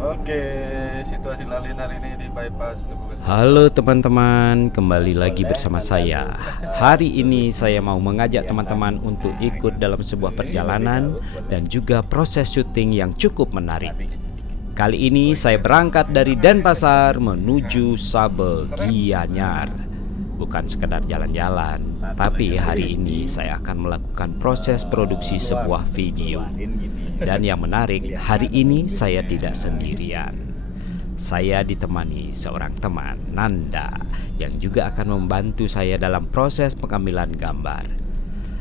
Oke, situasi lalu lintas ini di bypass Tugu Keselamatan. Halo teman-teman, kembali lagi bersama saya. Hari ini saya mau mengajak teman-teman untuk ikut dalam sebuah perjalanan dan juga proses syuting yang cukup menarik. Kali ini saya berangkat dari Denpasar menuju Sabe Gianyar. Bukan sekedar jalan-jalan, tapi hari ini saya akan melakukan proses produksi sebuah video. Dan yang menarik, hari ini saya tidak sendirian. Saya ditemani seorang teman, Nanda, yang juga akan membantu saya dalam proses pengambilan gambar.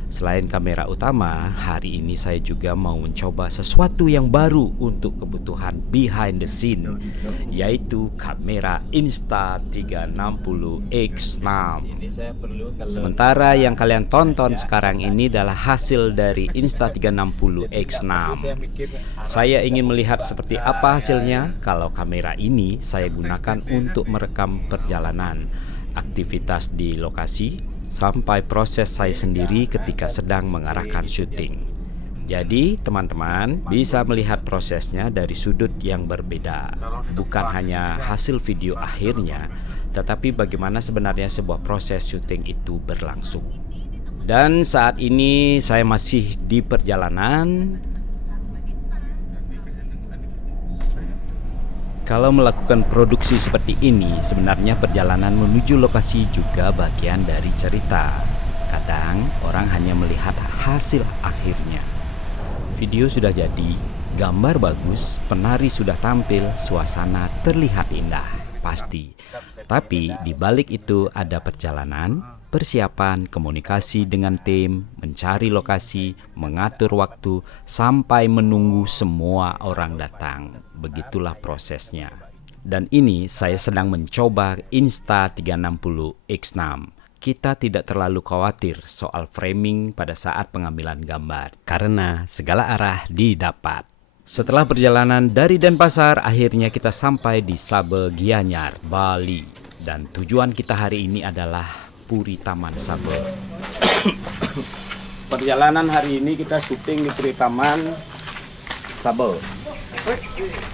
Selain kamera utama, hari ini saya juga mau mencoba sesuatu yang baru untuk kebutuhan behind the scene, yaitu kamera Insta360X6. Sementara yang kalian tonton sekarang ini adalah hasil dari Insta360X6. Saya ingin melihat seperti apa hasilnya kalau kamera ini saya gunakan untuk merekam perjalanan, aktivitas di lokasi, sampai proses saya sendiri ketika sedang mengarahkan syuting. Jadi teman-teman bisa melihat prosesnya dari sudut yang berbeda. Bukan hanya hasil video akhirnya, tetapi bagaimana sebenarnya sebuah proses syuting itu berlangsung. Dan saat ini saya masih di perjalanan. Kalau melakukan produksi seperti ini, sebenarnya perjalanan menuju lokasi juga bagian dari cerita. Kadang orang hanya melihat hasil akhirnya. Video sudah jadi, gambar bagus, penari sudah tampil, suasana terlihat indah, pasti. Tapi di balik itu ada perjalanan, persiapan, komunikasi dengan tim, mencari lokasi, mengatur waktu, sampai menunggu semua orang datang. Begitulah prosesnya. Dan ini saya sedang mencoba Insta360X6. Kita tidak terlalu khawatir soal framing pada saat pengambilan gambar, karena segala arah didapat. Setelah perjalanan dari Denpasar, akhirnya kita sampai di Sabe Gianyar, Bali. Dan tujuan kita hari ini adalah Puri Taman Sabe. Perjalanan hari ini kita syuting di Puri Taman Sabe.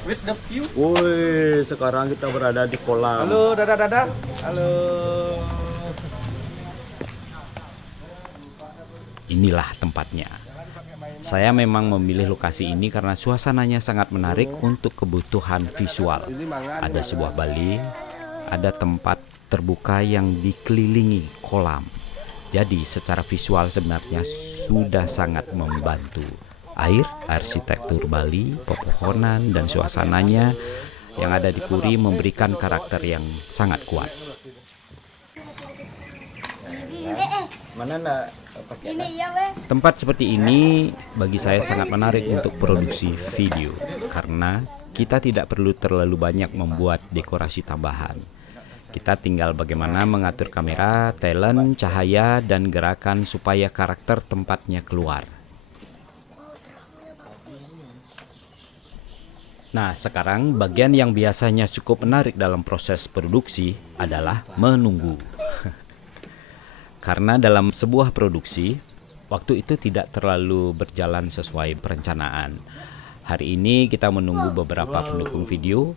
With the view. Woi, sekarang kita berada di kolam. Halo, dadah. Halo. Inilah tempatnya. Saya memang memilih lokasi ini karena suasananya sangat menarik untuk kebutuhan visual. Ada sebuah bali, ada tempat terbuka yang dikelilingi kolam. Jadi secara visual sebenarnya sudah sangat membantu. Air, arsitektur Bali, pepohonan, dan suasananya yang ada di Puri memberikan karakter yang sangat kuat. Mana nak pakai? Tempat seperti ini bagi saya sangat menarik untuk produksi video karena kita tidak perlu terlalu banyak membuat dekorasi tambahan. Kita tinggal bagaimana mengatur kamera, talent, cahaya, dan gerakan supaya karakter tempatnya keluar. Nah, sekarang bagian yang biasanya cukup menarik dalam proses produksi adalah menunggu. Karena dalam sebuah produksi, waktu itu tidak terlalu berjalan sesuai perencanaan. Hari ini kita menunggu beberapa pendukung video.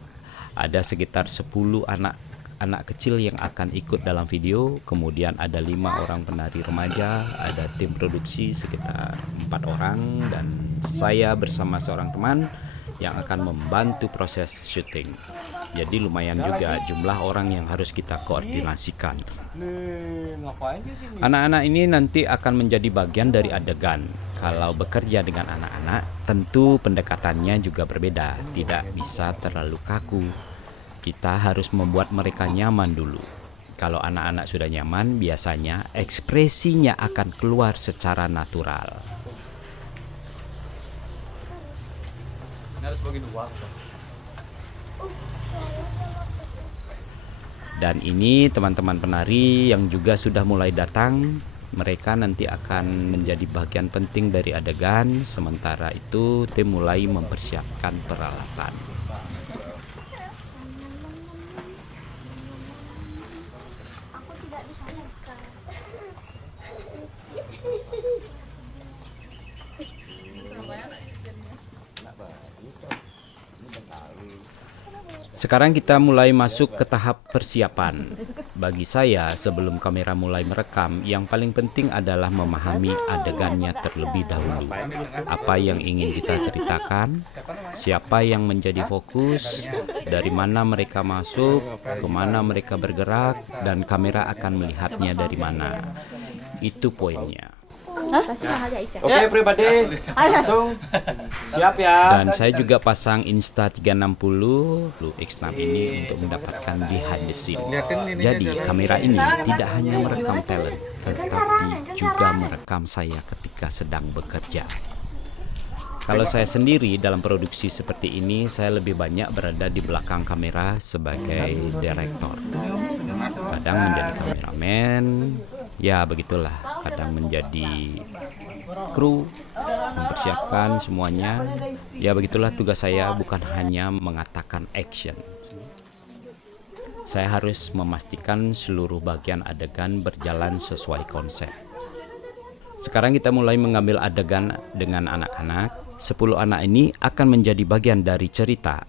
Ada sekitar 10 anak kecil yang akan ikut dalam video. Kemudian ada 5 orang penari remaja, ada tim produksi sekitar 4 orang, dan saya bersama seorang teman yang akan membantu proses syuting. Jadi lumayan juga jumlah orang yang harus kita koordinasikan. Anak-anak ini nanti akan menjadi bagian dari adegan. Kalau bekerja dengan anak-anak, tentu pendekatannya juga berbeda. Tidak bisa terlalu kaku. Kita harus membuat mereka nyaman dulu. Kalau anak-anak sudah nyaman, biasanya ekspresinya akan keluar secara natural. Dan ini teman-teman penari yang juga sudah mulai datang. Mereka nanti akan menjadi bagian penting dari adegan. Sementara itu tim mulai mempersiapkan peralatan. Sekarang kita mulai masuk ke tahap persiapan. Bagi saya, sebelum kamera mulai merekam, yang paling penting adalah memahami adegannya terlebih dahulu. Apa yang ingin kita ceritakan, siapa yang menjadi fokus, dari mana mereka masuk, kemana mereka bergerak, dan kamera akan melihatnya dari mana. Itu poinnya. Oke, everybody, langsung siap ya. Dan saya juga pasang Insta360 Blue X6 ini untuk mendapatkan behind the scene. Jadi kamera ini tidak hanya merekam talent, tetapi juga merekam saya ketika sedang bekerja. Kalau saya sendiri dalam produksi seperti ini, saya lebih banyak berada di belakang kamera sebagai direktor. Kadang menjadi kameramen, ya begitulah. Kadang menjadi kru, mempersiapkan semuanya. Ya begitulah tugas saya, bukan hanya mengatakan action. Saya harus memastikan seluruh bagian adegan berjalan sesuai konsep. Sekarang kita mulai mengambil adegan dengan anak-anak. 10 anak ini akan menjadi bagian dari cerita.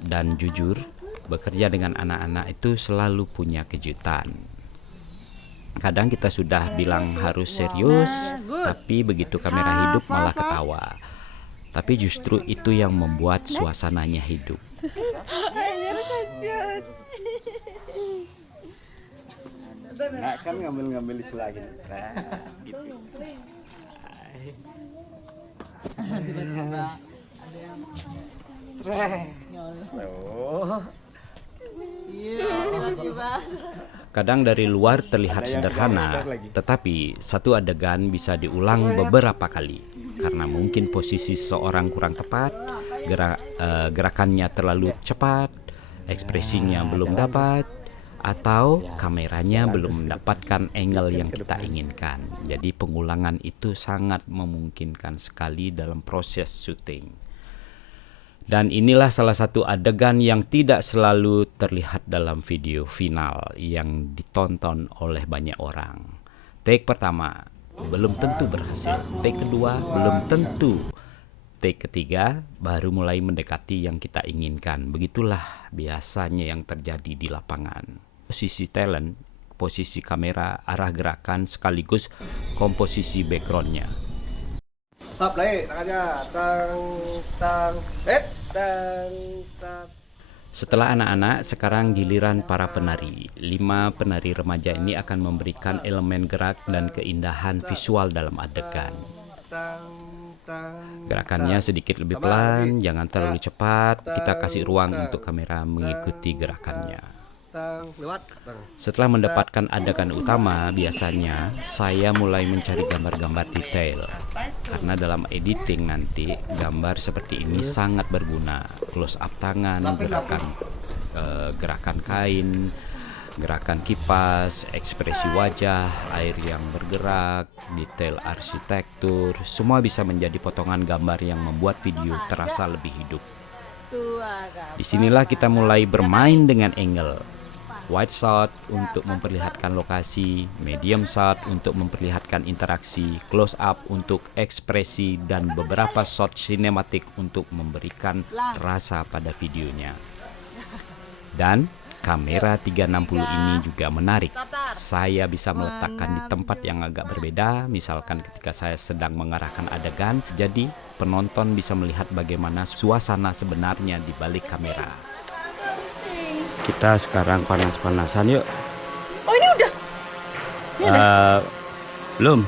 Dan jujur, bekerja dengan anak-anak itu selalu punya kejutan. Kadang kita sudah bilang harus serius, tapi begitu kamera hidup malah ketawa. Tapi justru itu yang membuat suasananya hidup. Nah, kan ngambil selagi. Gitu. Kadang dari luar terlihat sederhana, tetapi satu adegan bisa diulang beberapa kali. Karena mungkin posisi seorang kurang tepat, gerakannya terlalu cepat, ekspresinya belum dapat, atau kameranya belum mendapatkan angle yang kita inginkan. Jadi pengulangan itu sangat memungkinkan sekali dalam proses syuting. Dan inilah salah satu adegan yang tidak selalu terlihat dalam video final yang ditonton oleh banyak orang. Take pertama belum tentu berhasil, take kedua belum tentu, take ketiga baru mulai mendekati yang kita inginkan. Begitulah biasanya yang terjadi di lapangan. Posisi talent, posisi kamera, arah gerakan sekaligus komposisi backgroundnya. Stop lagi, tangannya, tang, tang. Setelah anak-anak, sekarang giliran para penari. 5 penari remaja ini akan memberikan elemen gerak dan keindahan visual dalam adegan. Gerakannya sedikit lebih pelan, jangan terlalu cepat. Kita kasih ruang untuk kamera mengikuti gerakannya. Setelah mendapatkan adegan utama, biasanya saya mulai mencari gambar-gambar detail. Karena dalam editing nanti, gambar seperti ini sangat berguna. Close up tangan, gerakan kain, gerakan kipas, ekspresi wajah, air yang bergerak, detail arsitektur, semua bisa menjadi potongan gambar yang membuat video terasa lebih hidup. Disinilah kita mulai bermain dengan angle. Wide shot untuk memperlihatkan lokasi, medium shot untuk memperlihatkan interaksi, close up untuk ekspresi, dan beberapa shot sinematik untuk memberikan rasa pada videonya. Dan kamera 360 ini juga menarik. Saya bisa meletakkan di tempat yang agak berbeda, misalkan ketika saya sedang mengarahkan adegan, jadi penonton bisa melihat bagaimana suasana sebenarnya di balik kamera. Kita sekarang panas-panasan yuk. Oh ini udah? Belum.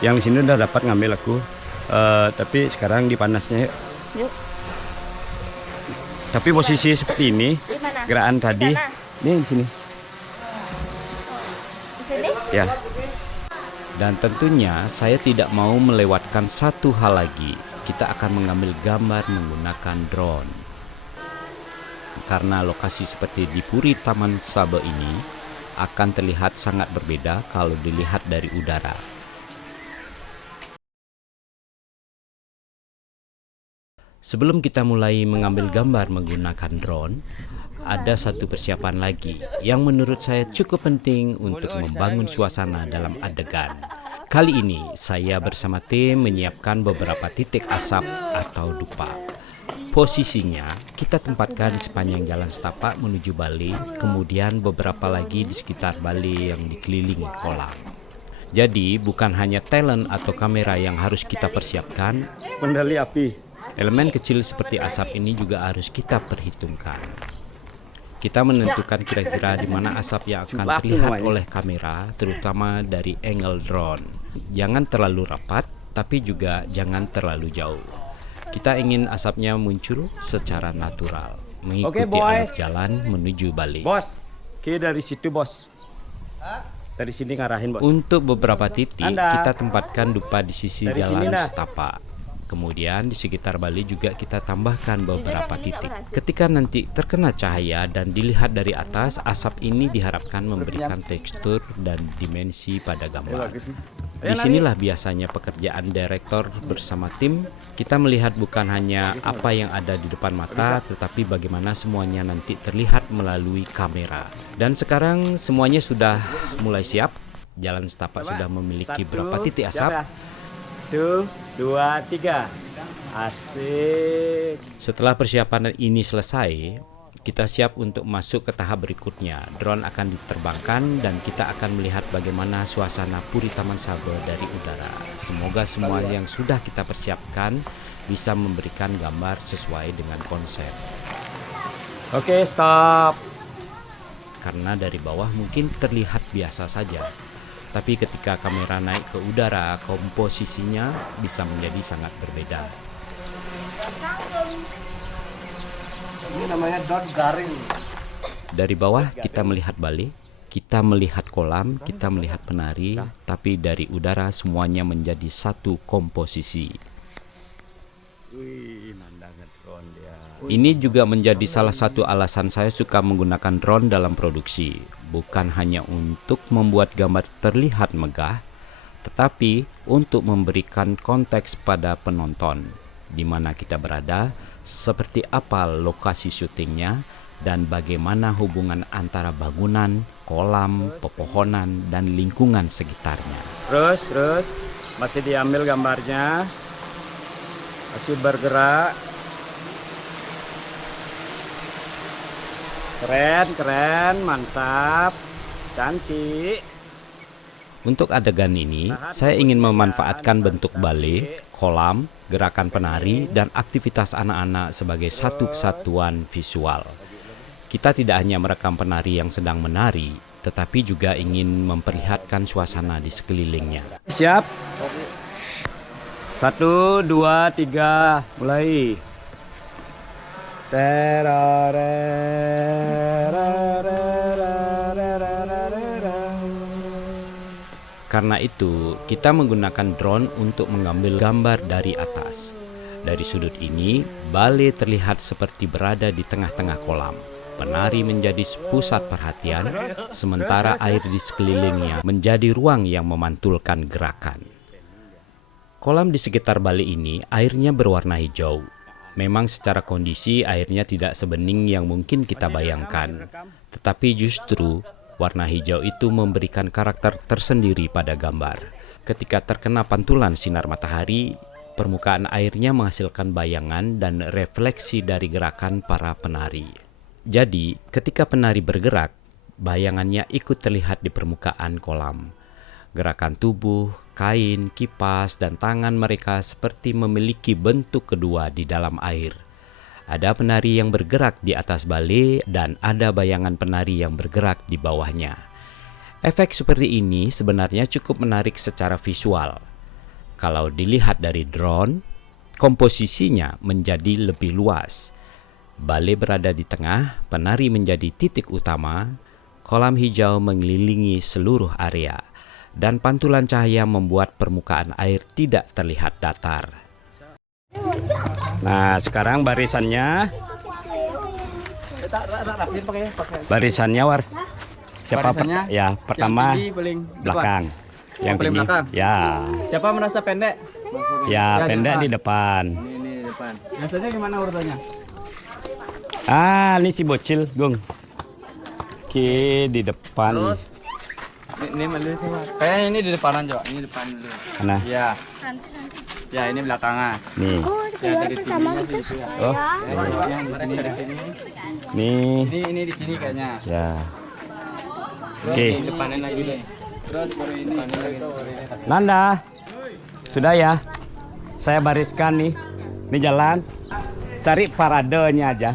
Yang di sini udah dapat ngambil aku. Tapi sekarang di panasnya yuk. Yuk. Tapi posisi seperti ini, gerakan tadi, nih di sini. Di sini? Ya. Dan tentunya saya tidak mau melewatkan satu hal lagi. Kita akan mengambil gambar menggunakan drone. Karena lokasi seperti di Puri Taman Sabe ini akan terlihat sangat berbeda kalau dilihat dari udara. Sebelum kita mulai mengambil gambar menggunakan drone, ada satu persiapan lagi yang menurut saya cukup penting untuk membangun suasana dalam adegan. Kali ini saya bersama tim menyiapkan beberapa titik asap atau dupa. Posisinya kita tempatkan di sepanjang jalan setapak menuju Bali, kemudian beberapa lagi di sekitar Bali yang dikelilingi kolam. Jadi bukan hanya talent atau kamera yang harus kita persiapkan, Kendali api. elemen kecil seperti asap ini juga harus kita perhitungkan. Kita menentukan kira-kira di mana asap yang akan terlihat oleh kamera, terutama dari angle drone. Jangan terlalu rapat, tapi juga jangan terlalu jauh. Kita ingin asapnya muncul secara natural, mengikuti alur jalan menuju Bali. Bos, dari situ bos. Dari sini ngarahin bos. Untuk beberapa titik, kita tempatkan dupa di sisi Dari jalan sini dah. setapak. Kemudian di sekitar Bali juga kita tambahkan beberapa titik. Ketika nanti terkena cahaya dan dilihat dari atas, asap ini diharapkan memberikan tekstur dan dimensi pada gambar. Disinilah biasanya pekerjaan direktur bersama tim. Kita melihat bukan hanya apa yang ada di depan mata, tetapi bagaimana semuanya nanti terlihat melalui kamera. Dan sekarang semuanya sudah mulai siap. Jalan setapak sudah memiliki berapa titik asap. 1, 2, 3. Asik. Setelah persiapan ini selesai, kita siap untuk masuk ke tahap berikutnya. Drone akan diterbangkan dan kita akan melihat bagaimana suasana Puri Taman Saba dari udara. Semoga semua yang sudah kita persiapkan bisa memberikan gambar sesuai dengan konsep. Oke, stop. Karena dari bawah mungkin terlihat biasa saja, tapi ketika kamera naik ke udara, komposisinya bisa menjadi sangat berbeda. Ini namanya dot garing. Dari bawah kita melihat Bali, kita melihat kolam, kita melihat penari, tapi dari udara semuanya menjadi satu komposisi. Wih, mandangan drone dia. Ini juga menjadi salah satu alasan saya suka menggunakan drone dalam produksi. Bukan hanya untuk membuat gambar terlihat megah, tetapi untuk memberikan konteks pada penonton, di mana kita berada, seperti apa lokasi syutingnya, dan bagaimana hubungan antara bangunan, kolam, pepohonan, dan lingkungan sekitarnya. Terus, masih diambil gambarnya. Masih bergerak. Keren, mantap, cantik. Untuk adegan ini, saya ingin memanfaatkan bentuk bale, kolam, gerakan penari, dan aktivitas anak-anak sebagai satu kesatuan visual. Kita tidak hanya merekam penari yang sedang menari, tetapi juga ingin memperlihatkan suasana di sekelilingnya. Siap? 1, 2, 3, mulai. Karena itu, kita menggunakan drone untuk mengambil gambar dari atas. Dari sudut ini, bale terlihat seperti berada di tengah-tengah kolam. Penari menjadi pusat perhatian, sementara air di sekelilingnya menjadi ruang yang memantulkan gerakan. Kolam di sekitar Bali ini airnya berwarna hijau. Memang secara kondisi airnya tidak sebening yang mungkin kita bayangkan. Tetapi justru warna hijau itu memberikan karakter tersendiri pada gambar. Ketika terkena pantulan sinar matahari, permukaan airnya menghasilkan bayangan dan refleksi dari gerakan para penari. Jadi, ketika penari bergerak, bayangannya ikut terlihat di permukaan kolam. Gerakan tubuh, kain, kipas, dan tangan mereka seperti memiliki bentuk kedua di dalam air. Ada penari yang bergerak di atas bale dan ada bayangan penari yang bergerak di bawahnya. Efek seperti ini sebenarnya cukup menarik secara visual. Kalau dilihat dari drone, komposisinya menjadi lebih luas. Bale berada di tengah, penari menjadi titik utama, kolam hijau mengelilingi seluruh area, dan pantulan cahaya membuat permukaan air tidak terlihat datar. Nah, sekarang barisannya. Barisannya war. Siapa Barisannya? ya, pertama Yang tinggi paling depan. belakang. Yang paling tinggi. belakang? Ya. Siapa merasa pendek? Ya, Ya, pendek depan. di depan. Ini di depan. Biasanya gimana urutannya? Ah, ini si bocil, Gung. Oke, di depan. Terus Ini malu semua. Kayaknya ini di depanan coba. Ini depan dulu. Mana? Iya. Ya ini belakangan. Nih. Ya dari sininya sih gitu ya. Oh, Yang di sini dari sini. nih. Ini di sini kayaknya. Ya. Terus Oke. ini depanin lagi nih. Terus baru ini depanin lagi. Nanda, sudah ya? Saya bariskan nih. Ini jalan. Cari paradenya aja.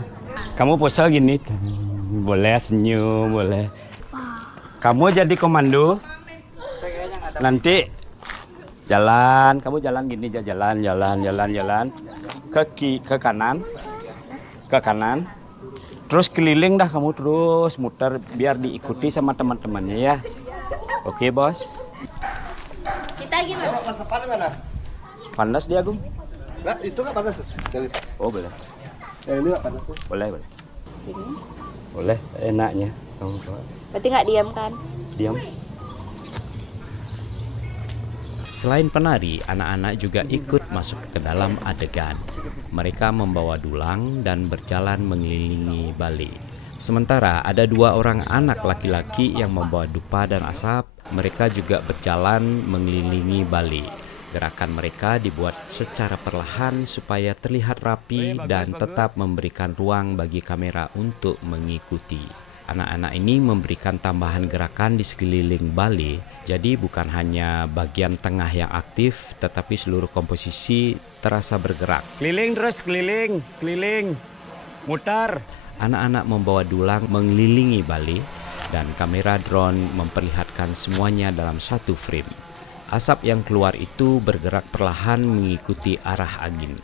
Kamu pose gini. Boleh senyum, boleh. Kamu jadi komando. Nanti jalan, kamu jalan gini aja, jalan. Ke kanan. Ke kanan. Terus keliling dah kamu terus muter biar diikuti sama teman-temannya ya. Oke, Bos. Kita gimana? Panas dia, Gung? Nah, itu nggak panas. Oh, boleh. Yang ini nggak panas. Boleh. Boleh, enaknya. Kamu Berarti nggak diam kan? diam. Selain penari, anak-anak juga ikut masuk ke dalam adegan. Mereka membawa dulang dan berjalan mengelilingi Bali. Sementara ada 2 orang anak laki-laki yang membawa dupa dan asap. Mereka juga berjalan mengelilingi Bali. Gerakan mereka dibuat secara perlahan supaya terlihat rapi dan tetap memberikan ruang bagi kamera untuk mengikuti. Anak-anak ini memberikan tambahan gerakan di sekeliling Bali, jadi bukan hanya bagian tengah yang aktif, tetapi seluruh komposisi terasa bergerak. Keliling terus, keliling. Mutar. Anak-anak membawa dulang mengelilingi Bali, dan kamera drone memperlihatkan semuanya dalam satu frame. Asap yang keluar itu bergerak perlahan mengikuti arah angin.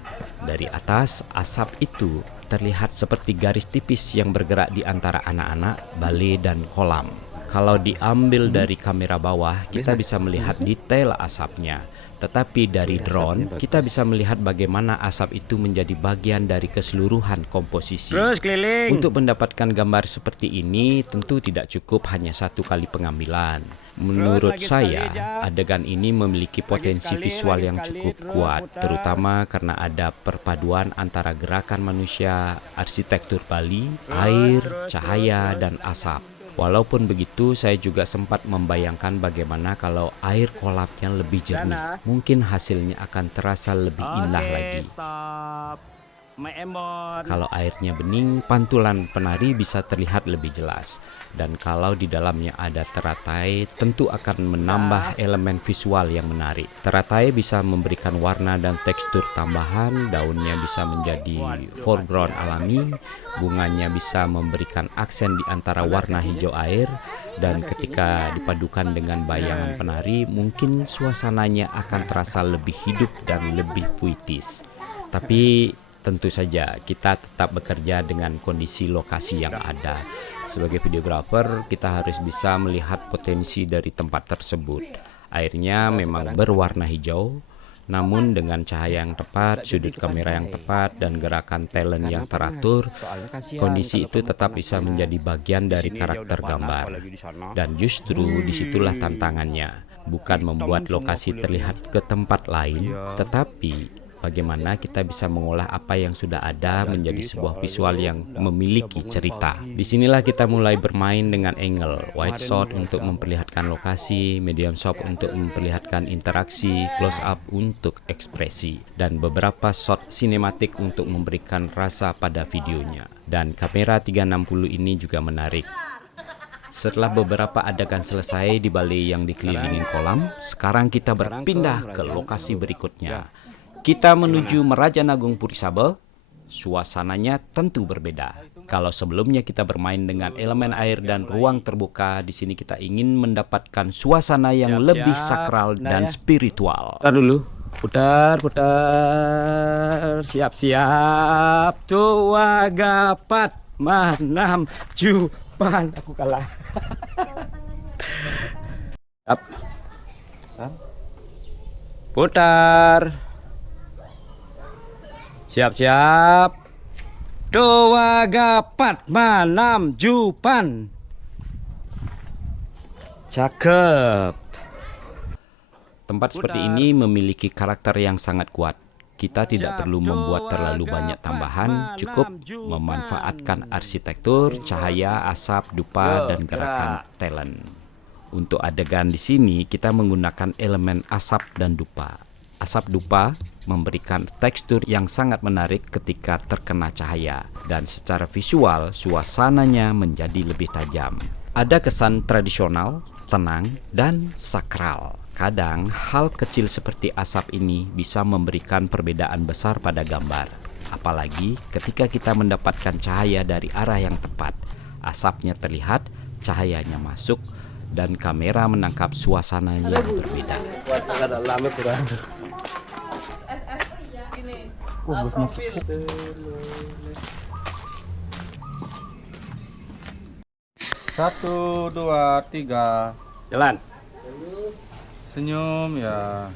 Dari atas, asap itu terlihat seperti garis tipis yang bergerak di antara anak-anak, Bali, dan kolam. Kalau diambil dari kamera bawah, kita bisa melihat detail asapnya. Tetapi dari drone, kita bisa melihat bagaimana asap itu menjadi bagian dari keseluruhan komposisi. Terus keliling. Untuk mendapatkan gambar seperti ini, tentu tidak cukup hanya 1 kali pengambilan. Menurut saya, adegan ini memiliki potensi visual yang cukup kuat, terutama karena ada perpaduan antara gerakan manusia, arsitektur Bali, air, cahaya, dan asap. Walaupun begitu, saya juga sempat membayangkan bagaimana kalau air kolamnya lebih jernih. Mungkin hasilnya akan terasa lebih indah lagi. Stop. Kalau airnya bening, pantulan penari bisa terlihat lebih jelas. Dan kalau di dalamnya ada teratai, tentu akan menambah elemen visual yang menarik. Teratai bisa memberikan warna dan tekstur tambahan, daunnya bisa menjadi foreground alami, bunganya bisa memberikan aksen di antara warna hijau air, dan ketika dipadukan dengan bayangan penari, mungkin suasananya akan terasa lebih hidup dan lebih puitis. Tapi tentu saja kita tetap bekerja dengan kondisi lokasi yang ada. Sebagai videografer, kita harus bisa melihat potensi dari tempat tersebut. Airnya memang berwarna hijau, namun dengan cahaya yang tepat, sudut kamera yang tepat, dan gerakan talent yang teratur, kondisi itu tetap bisa menjadi bagian dari karakter gambar. Dan justru disitulah tantangannya, bukan membuat lokasi terlihat ke tempat lain, tetapi bagaimana kita bisa mengolah apa yang sudah ada menjadi sebuah visual yang memiliki cerita. Disinilah kita mulai bermain dengan angle, wide shot untuk memperlihatkan lokasi, medium shot untuk memperlihatkan interaksi, close up untuk ekspresi, dan beberapa shot sinematik untuk memberikan rasa pada videonya. Dan kamera 360 ini juga menarik. Setelah beberapa adegan selesai di Bali yang dikelilingin kolam, sekarang kita berpindah ke lokasi berikutnya. Kita menuju Merajanegung Puri Sabel. Suasananya tentu berbeda. Kalau sebelumnya kita bermain dengan elemen air dan ruang terbuka, di sini kita ingin mendapatkan suasana yang lebih sakral dan spiritual. Putar dulu. Putar. Siap. Tua gapat manam jupan. Aku kalah. Putar. Siap. Doa gapat manam jupan. Cakep. Tempat seperti ini memiliki karakter yang sangat kuat. Kita tidak perlu membuat terlalu banyak tambahan, cukup memanfaatkan arsitektur, cahaya, asap, dupa, dan gerakan talent. Untuk adegan di sini kita menggunakan elemen asap dan dupa. Asap dupa memberikan tekstur yang sangat menarik ketika terkena cahaya, dan secara visual suasananya menjadi lebih tajam. Ada kesan tradisional, tenang, dan sakral. Kadang hal kecil seperti asap ini bisa memberikan perbedaan besar pada gambar. Apalagi ketika kita mendapatkan cahaya dari arah yang tepat. Asapnya terlihat, cahayanya masuk, dan kamera menangkap suasana yang berbeda. Satu, dua, tiga. Jalan. Senyum ya.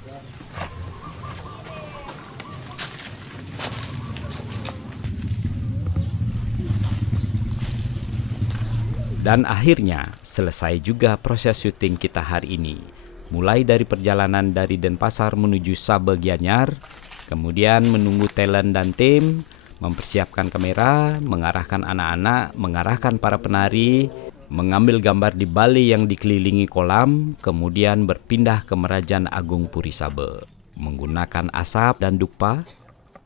Dan akhirnya selesai juga proses syuting kita hari ini. Mulai dari perjalanan dari Denpasar menuju Sabe Gianyar, kemudian menunggu talent dan tim, mempersiapkan kamera, mengarahkan anak-anak, mengarahkan para penari, mengambil gambar di Bali yang dikelilingi kolam, kemudian berpindah ke Merajan Agung Puri Sabe, menggunakan asap dan dupa,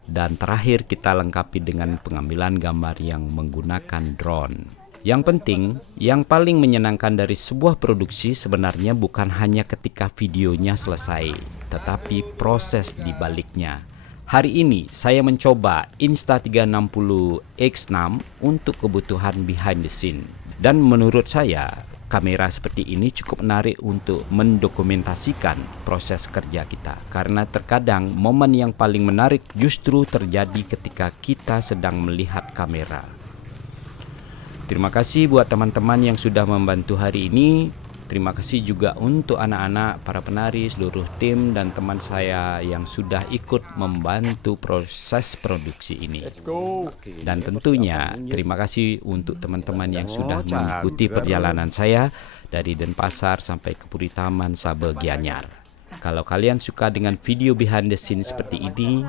dan terakhir kita lengkapi dengan pengambilan gambar yang menggunakan drone. Yang penting, yang paling menyenangkan dari sebuah produksi sebenarnya bukan hanya ketika videonya selesai, tetapi proses di baliknya. Hari ini saya mencoba Insta360 X6 untuk kebutuhan behind the scene. Dan menurut saya, kamera seperti ini cukup menarik untuk mendokumentasikan proses kerja kita. Karena terkadang momen yang paling menarik justru terjadi ketika kita sedang melihat kamera. Terima kasih buat teman-teman yang sudah membantu hari ini. Terima kasih juga untuk anak-anak, para penari, seluruh tim, dan teman saya yang sudah ikut membantu proses produksi ini. Dan tentunya terima kasih untuk teman-teman yang sudah mengikuti perjalanan saya dari Denpasar sampai ke Puri Taman Sabe Gianyar. Kalau kalian suka dengan video behind the scene seperti ini,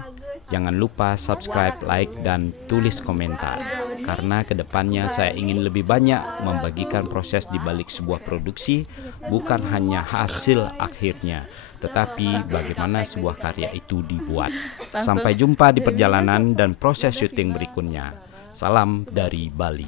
jangan lupa subscribe, like, dan tulis komentar. Karena kedepannya saya ingin lebih banyak membagikan proses di balik sebuah produksi, bukan hanya hasil akhirnya, tetapi bagaimana sebuah karya itu dibuat. Sampai jumpa di perjalanan dan proses syuting berikutnya. Salam dari Bali.